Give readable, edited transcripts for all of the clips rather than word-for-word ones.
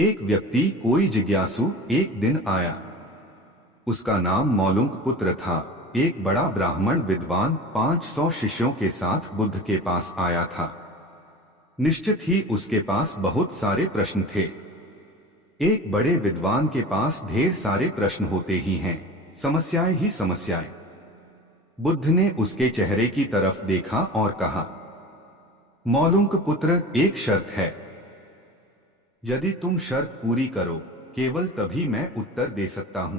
एक व्यक्ति कोई जिज्ञासु एक दिन आया। उसका नाम मौलुंक पुत्र था। एक बड़ा ब्राह्मण विद्वान 500 शिष्यों के साथ बुद्ध के पास आया था। निश्चित ही उसके पास बहुत सारे प्रश्न थे। एक बड़े विद्वान के पास ढेर सारे प्रश्न होते ही हैं, समस्याएं ही समस्याएं। बुद्ध ने उसके चेहरे की तरफ देखा और कहा, मौलुंक पुत्र, एक शर्त है। यदि तुम शर्त पूरी करो, केवल तभी मैं उत्तर दे सकता हूं।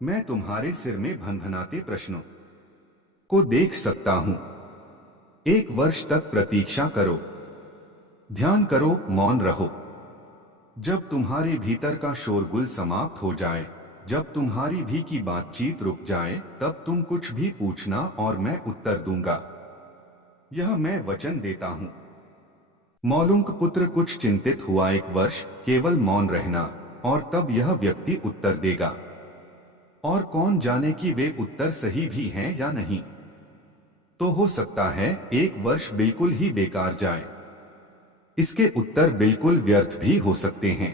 मैं तुम्हारे सिर में भनभनाते प्रश्नों को देख सकता हूं। 1 वर्ष तक प्रतीक्षा करो, ध्यान करो, मौन रहो। जब तुम्हारे भीतर का शोरगुल समाप्त हो जाए, जब तुम्हारी भी की बातचीत रुक जाए, तब तुम कुछ भी पूछना और मैं उत्तर दूंगा। यह मैं वचन देता हूं। मौलुंक पुत्र कुछ चिंतित हुआ। 1 वर्ष केवल मौन रहना, और तब यह व्यक्ति उत्तर देगा। और कौन जाने कि वे उत्तर सही भी हैं या नहीं। तो हो सकता है 1 वर्ष बिल्कुल ही बेकार जाए। इसके उत्तर बिल्कुल व्यर्थ भी हो सकते हैं।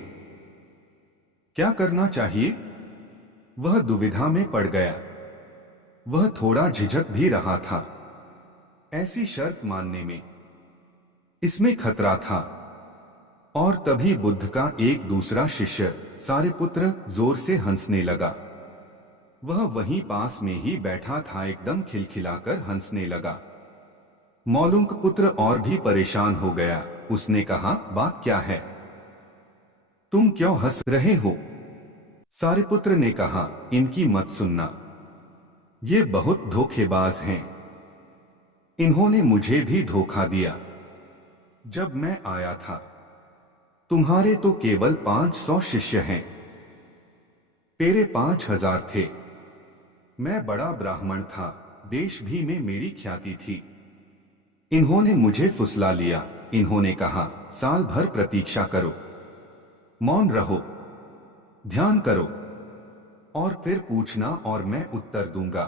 क्या करना चाहिए? वह दुविधा में पड़ गया। वह थोड़ा झिझक भी रहा था। ऐसी शर्त मानने में इसमें खतरा था। और तभी बुद्ध का एक दूसरा शिष्य सारिपुत्र जोर से हंसने लगा। वह वहीं पास में ही बैठा था, एकदम खिलखिलाकर हंसने लगा। मौलुंक पुत्र और भी परेशान हो गया। उसने कहा, बात क्या है? तुम क्यों हंस रहे हो? सारिपुत्र ने कहा, इनकी मत सुनना। ये बहुत धोखेबाज हैं। इन्होंने मुझे भी धोखा दिया। जब मैं आया था, तुम्हारे तो केवल 500 शिष्य हैं, मेरे 5000 थे। मैं बड़ा ब्राह्मण था, देश भी में मेरी ख्याति थी। इन्होंने मुझे फुसला लिया। इन्होंने कहा, साल भर प्रतीक्षा करो, मौन रहो, ध्यान करो, और फिर पूछना और मैं उत्तर दूंगा।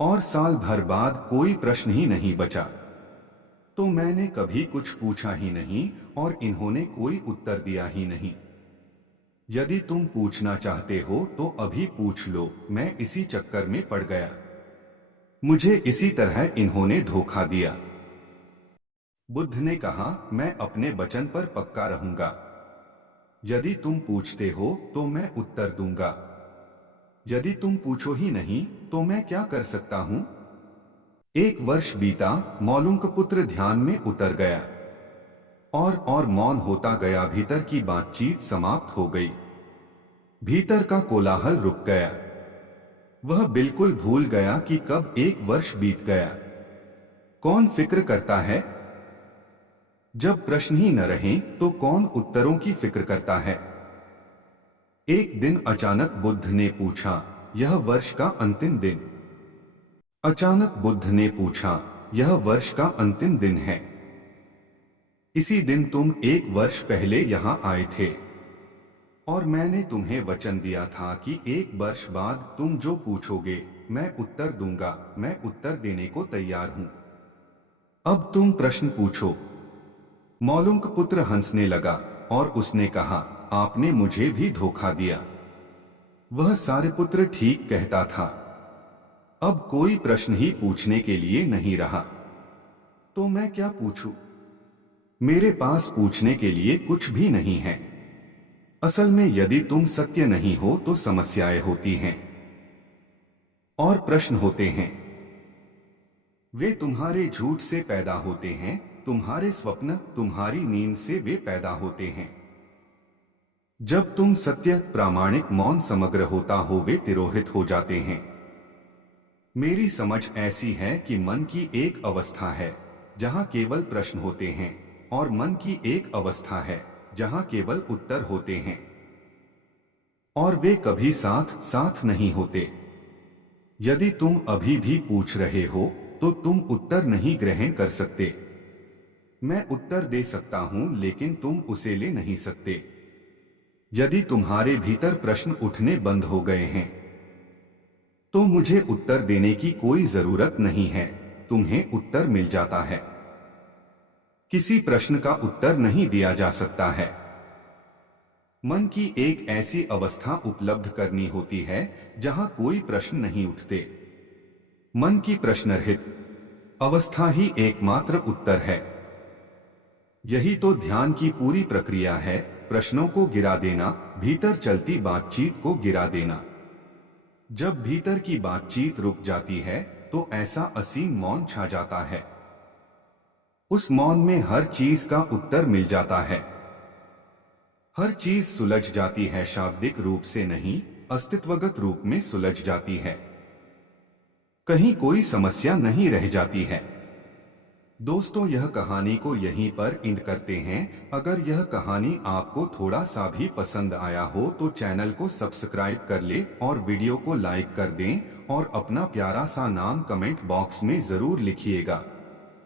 और साल भर बाद कोई प्रश्न ही नहीं बचा। तो मैंने कभी कुछ पूछा ही नहीं और इन्होंने कोई उत्तर दिया ही नहीं। यदि तुम पूछना चाहते हो तो अभी पूछ लो। मैं इसी चक्कर में पड़ गया। मुझे इसी तरह इन्होंने धोखा दिया। बुद्ध ने कहा, मैं अपने वचन पर पक्का रहूंगा। यदि तुम पूछते हो तो मैं उत्तर दूंगा। यदि तुम पूछो ही नहीं तो मैं क्या कर सकता हूं? 1 वर्ष बीता। मौलुंक पुत्र ध्यान में उतर गया और मौन होता गया। भीतर की बातचीत समाप्त हो गई। भीतर का कोलाहल रुक गया। वह बिल्कुल भूल गया कि कब 1 वर्ष बीत गया। कौन फिक्र करता है? जब प्रश्न ही न रहे तो कौन उत्तरों की फिक्र करता है? एक दिन अचानक बुद्ध ने पूछा, यह वर्ष का अंतिम दिन? अचानक बुद्ध ने पूछा, यह वर्ष का अंतिम दिन है? इसी दिन तुम 1 वर्ष पहले यहां आए थे और मैंने तुम्हें वचन दिया था कि 1 वर्ष बाद तुम जो पूछोगे मैं उत्तर दूंगा। मैं उत्तर देने को तैयार हूं। अब तुम प्रश्न पूछो। मौलुंक पुत्र हंसने लगा और उसने कहा, आपने मुझे भी धोखा दिया। वह सारिपुत्र ठीक कहता था। अब कोई प्रश्न ही पूछने के लिए नहीं रहा। तो मैं क्या पूछूं? मेरे पास पूछने के लिए कुछ भी नहीं है। असल में यदि तुम सत्य नहीं हो तो समस्याएं होती हैं और प्रश्न होते हैं। वे तुम्हारे झूठ से पैदा होते हैं। तुम्हारे स्वप्न, तुम्हारी नींद से वे पैदा होते हैं। जब तुम सत्य, प्रामाणिक, मौन, समग्र होता हो, वे तिरोहित हो जाते हैं। मेरी समझ ऐसी है कि मन की एक अवस्था है जहां केवल प्रश्न होते हैं और मन की एक अवस्था है जहां केवल उत्तर होते हैं, और वे कभी साथ साथ नहीं होते। यदि तुम अभी भी पूछ रहे हो तो तुम उत्तर नहीं ग्रहण कर सकते। मैं उत्तर दे सकता हूं लेकिन तुम उसे ले नहीं सकते। यदि तुम्हारे भीतर प्रश्न उठने बंद हो गए हैं तो मुझे उत्तर देने की कोई जरूरत नहीं है। तुम्हें उत्तर मिल जाता है। किसी प्रश्न का उत्तर नहीं दिया जा सकता है। मन की एक ऐसी अवस्था उपलब्ध करनी होती है जहां कोई प्रश्न नहीं उठते। मन की प्रश्नरहित अवस्था ही एकमात्र उत्तर है। यही तो ध्यान की पूरी प्रक्रिया है, प्रश्नों को गिरा देना, भीतर चलती बातचीत को गिरा देना। जब भीतर की बातचीत रुक जाती है तो ऐसा असीम मौन छा जाता है। उस मौन में हर चीज का उत्तर मिल जाता है। हर चीज सुलझ जाती है, शाब्दिक रूप से नहीं, अस्तित्वगत रूप में सुलझ जाती है। कहीं कोई समस्या नहीं रह जाती है। दोस्तों, यह कहानी को यहीं पर एंड करते हैं। अगर यह कहानी आपको थोड़ा सा भी पसंद आया हो तो चैनल को सब्सक्राइब कर ले और वीडियो को लाइक कर दें और अपना प्यारा सा नाम कमेंट बॉक्स में जरूर लिखिएगा।